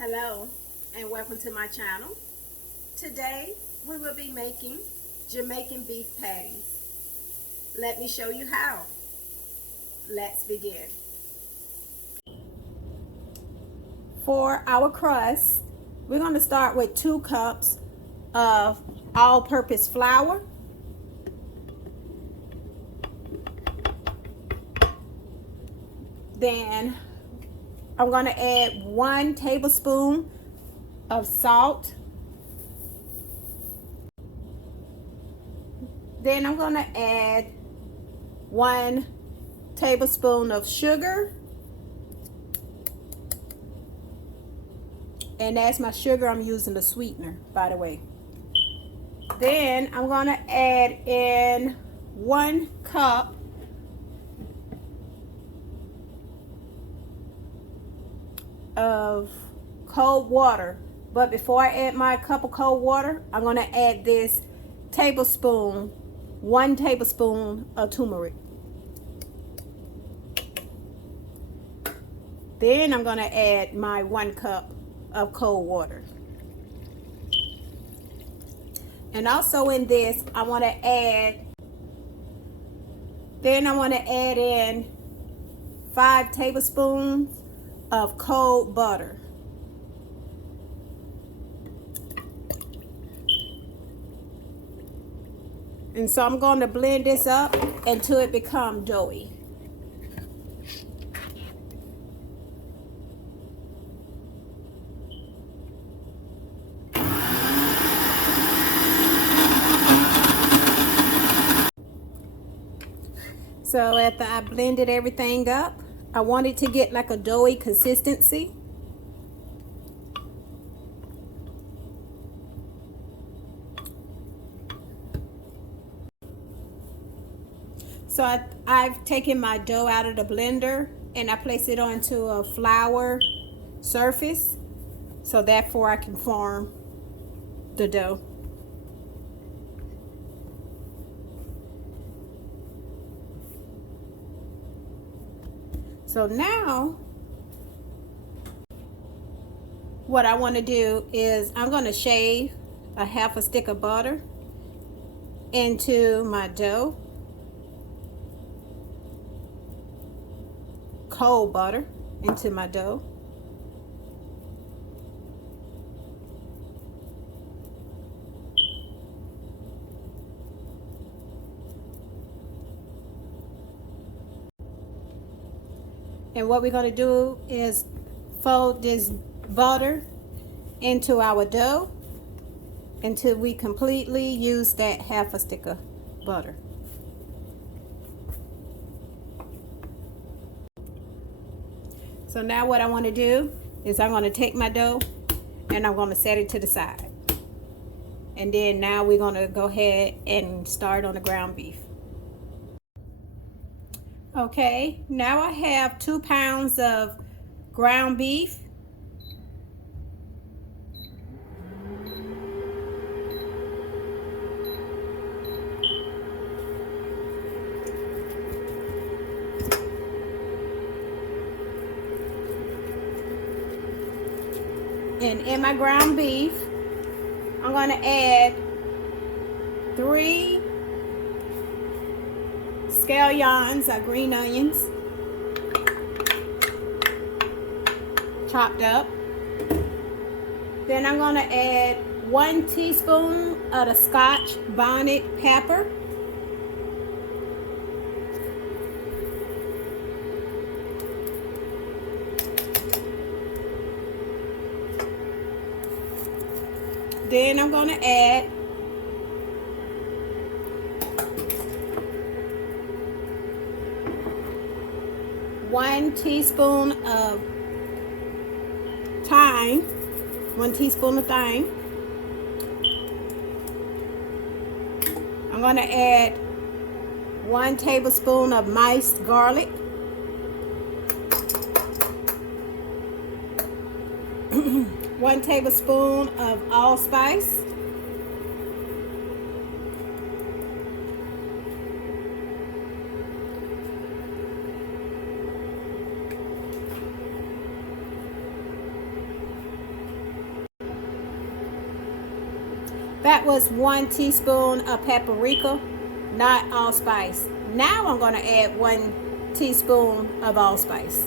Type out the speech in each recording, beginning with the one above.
Hello and welcome to my channel. Today we will be making Jamaican beef patties. Let me show you how. Let's begin. For our crust, we're going to start with 2 cups of all-purpose flour. Then I'm going to add 1 tablespoon of salt. Then I'm going to add 1 tablespoon of sugar. And that's my sugar. I'm using the sweetener, by the way. Then I'm going to add in 1 cup of cold water. But before I add my cup of cold water, I'm going to add this tablespoon, 1 tablespoon of turmeric. Then I'm going to add my 1 cup of cold water. And also in this, I want to add in 5 tablespoons of cold butter. And so I'm going to blend this up until it becomes doughy. So after I blended everything up, I want it to get like a doughy consistency. So I've taken my dough out of the blender and I place it onto a flour surface so therefore I can form the dough. So now what I want to do is I'm going to shave a half a stick of butter into my dough. Cold butter into my dough. And what we're going to do is fold this butter into our dough until we completely use that half a stick of butter. So now what I want to do is I'm going to take my dough and I'm going to set it to the side. And then now we're going to go ahead and start on the ground beef. Okay, now I have 2 pounds of ground beef. And in my ground beef, I'm going to add 3 scallions or green onions, chopped up. Then I'm going to add 1 teaspoon of the scotch bonnet pepper. Then I'm going to add 1 teaspoon of thyme, 1 teaspoon of thyme. I'm going to add 1 tablespoon of minced garlic. 1 tablespoon of allspice. That was 1 teaspoon of paprika, not allspice. Now I'm going to add 1 teaspoon of allspice.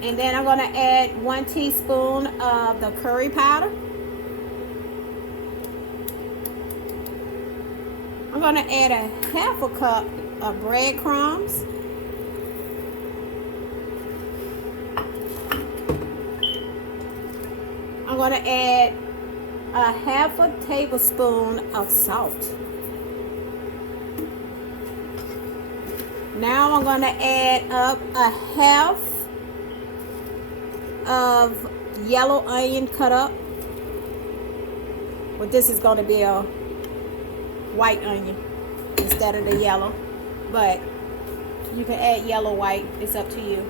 And then I'm going to add 1 teaspoon of the curry powder. I'm going to add a 1/2 cup of breadcrumbs. I'm going to add a 1/2 tablespoon of salt. Now I'm going to add up a 1/2 of yellow onion cut up. But this is going to be a white onion instead of the yellow. But you can add yellow, white. It's up to you.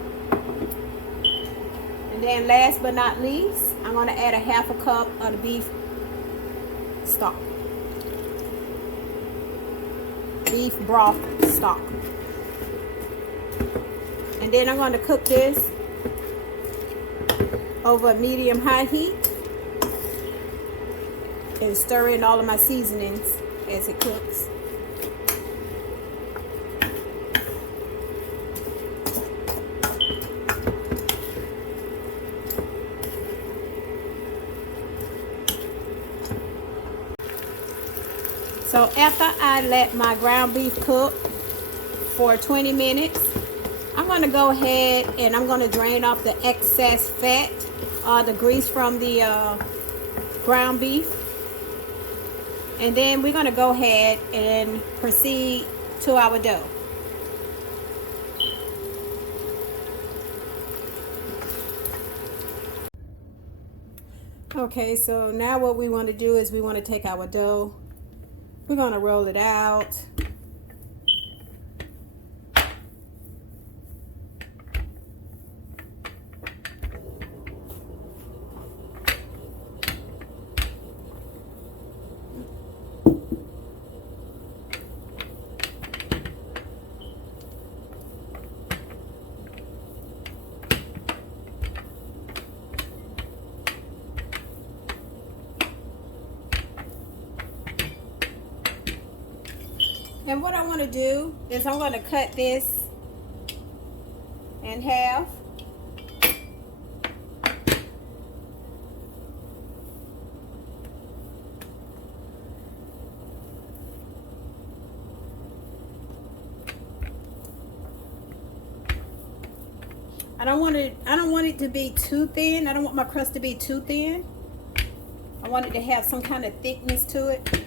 And then last but not least, I'm going to add a 1/2 cup of the beef stock. Beef broth stock. And then I'm going to cook this over a medium-high heat and stir in all of my seasonings as it cooks. So after I let my ground beef cook for 20 minutes, I'm going to go ahead and I'm going to drain off the excess fat, the grease from the ground beef. And then we're going to go ahead and proceed to our dough. Okay, so now what we want to do is we want to take our dough. We're going to roll it out. And what I want to do is I'm going to cut this in half. I don't want it to be too thin. I don't want my crust to be too thin. I want it to have some kind of thickness to it.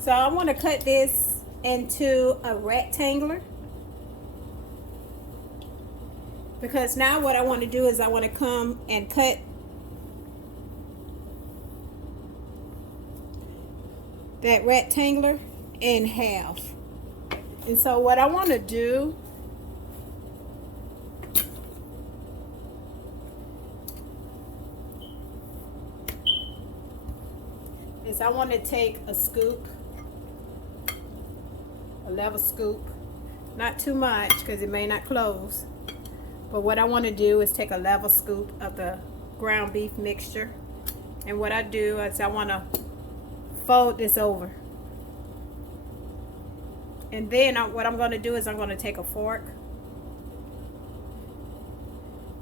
So I want to cut this into a rectangle, because now what I want to do is I want to come and cut that rectangle in half. And so what I want to do is I want to take a scoop, a level scoop, not too much because it may not close, but what I want to do is take a level scoop of the ground beef mixture, and what I do is I want to fold this over, and then what I'm going to do is I'm going to take a fork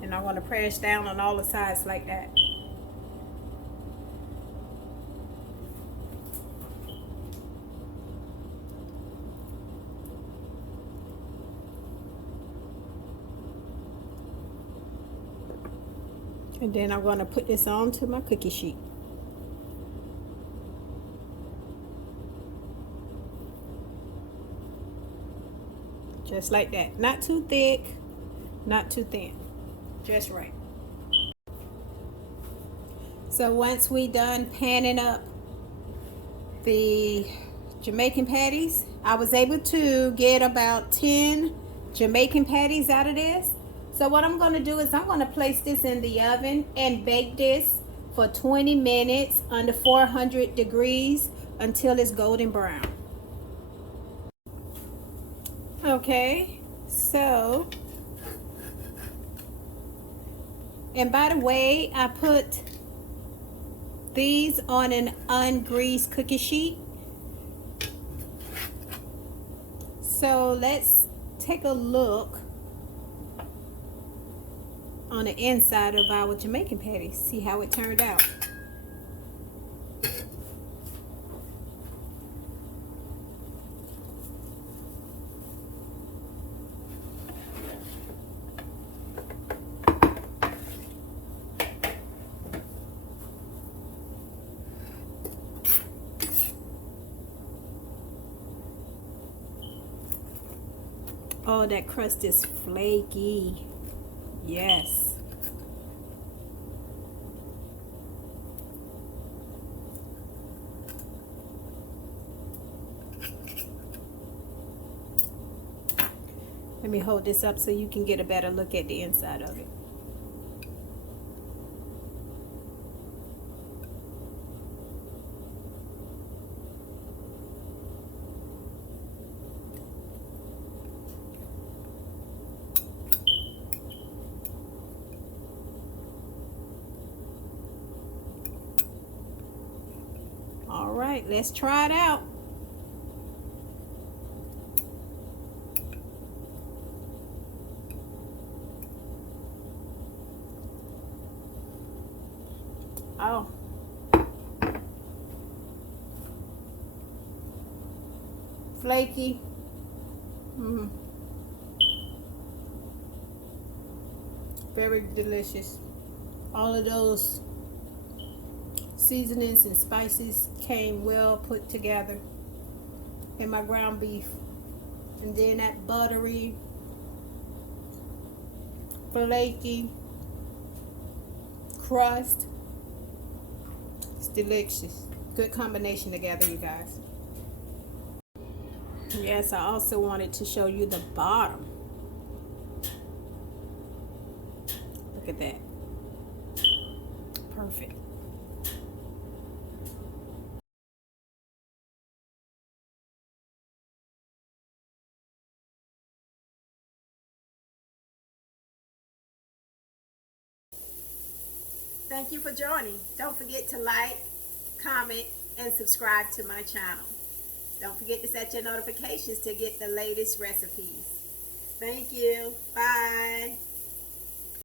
and I'm going to press down on all the sides like that. And then I'm going to put this onto my cookie sheet. Just like that. Not too thick, not too thin. Just right. So once we done panning up the Jamaican patties, I was able to get about 10 Jamaican patties out of this. So what I'm going to do is I'm going to place this in the oven and bake this for 20 minutes under 400 degrees until it's golden brown. Okay, so And by the way, I put these on an ungreased cookie sheet. So let's take a look on the inside of our Jamaican patties. See how it turned out. Oh, that crust is flaky. Yes. Let me hold this up so you can get a better look at the inside of it. All right, let's try it out. Oh. Flaky. Very delicious. All of those seasonings and spices came well put together in my ground beef. And then that buttery, flaky crust. It's delicious. Good combination together, you guys. Yes, I also wanted to show you the bottom. Look at that. Perfect. Thank you for joining. Don't forget to like, comment, and subscribe to my channel. Don't forget to set your notifications to get the latest recipes. Thank you. Bye.